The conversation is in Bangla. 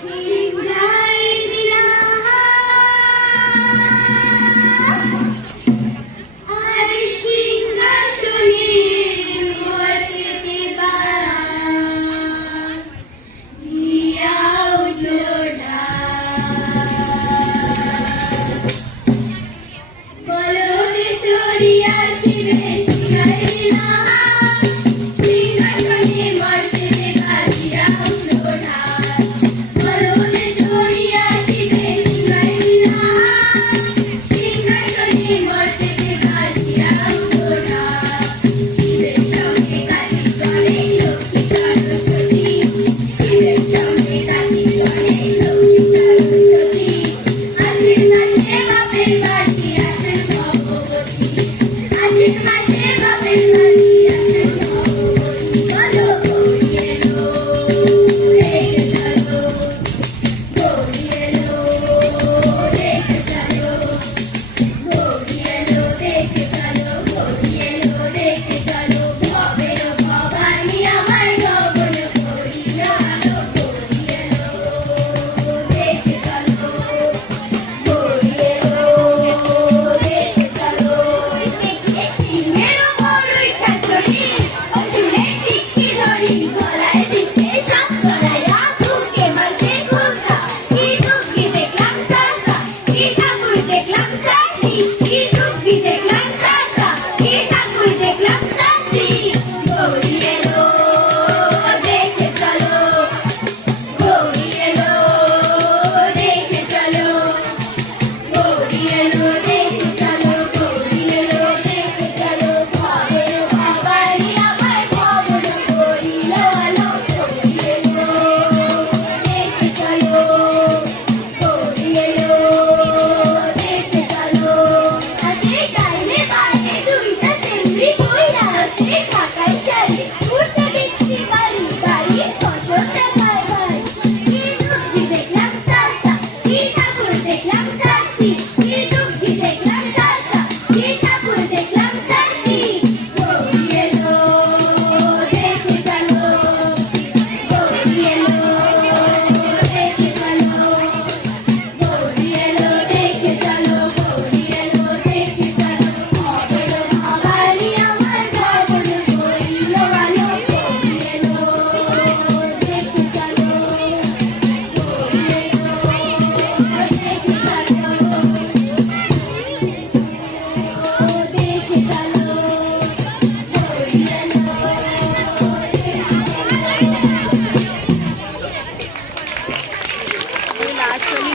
সিংহাই দিলাম আর সিংহাসনে বসতে দেবার জিয়া উঠল না। বলদে চড়িয়া শিবে সিংহাই দিলাম সিংহাসনে বসতে দেবার জিয়া উঠল না। বলদে চড়িয়া শিবে সিংহাই দিলাম সিংহাসনে বসতে দেবার জিয়া উঠল না। শিবের সঙ্গে কাশী চলে লক্ষ্মী সরস্বতী, শিবের সঙ্গে কাশী চলে লক্ষ্মী সরস্বতী। আশ্বিন মাসে বাপের বাড়ি আসেন ভগবতী, আশ্বিন মাসে বাপের বাড়ি আসেন ভগবতী। বলো গৌরী এলো রেখে চলো, গৌরী এলো রেখে চলো, গৌরী এলো রেখে চলো, গৌরী এলো রেখে চলো। ভবের ভবানী আমার গগন ভরিল আলো, গৌরী এলো রেখে চলো, গৌরী এলো রেখে চলো। সিংহের ওপর উঠা চড়ি অসুরের টিকি ধরি, গলায় দিছে সাত জড়াইয়া বুকে মারছে ঘোষা। কি দুঃখী দেখলাম তাতা, কি ঠাকুর দেখলাম চাচি, কি দুঃখী দেখলাম তাতা, কি ঠাকুর দেখলাম চাচি। গৌরী এলো দেখে চলো, গৌরী এলো দেখে চলো, গৌরী এলো দেখে চলো, গৌরী এলো দেখে চলো। ভবের ভবানী আমার ভবন ভরিল আলো, গৌরী এলো দেখে চলো, গৌরী এলো দেখে চলো। হাতে ডাইলে বায়ে দুইটা চেংড়ি কইরা আছে ঢাকাই শাড়ি, উঠতে দেখছি বাড়ি বাড়ি ফসল দেখায় ভাই। কি দুঃখী দেখলাম চাচা, কি ঠাকুর দেখলাম চাচি, কি দুঃখী দেখলাম চাচা, কি ঠাকুর দেখলাম চাচি। গৌরী এলো দেখে চলো, গৌরী এলো দেখে চলো, গৌরী এলো দেখে চলো, গৌরী এলো দেখে চলো। ভবের ভবানী আমার ভবন ভরিল আলো, গৌরী এলো দেখে চলো, গৌরী এলো দেখে চলো, দেখে চলো, গৌরী এলো দেখে চলো।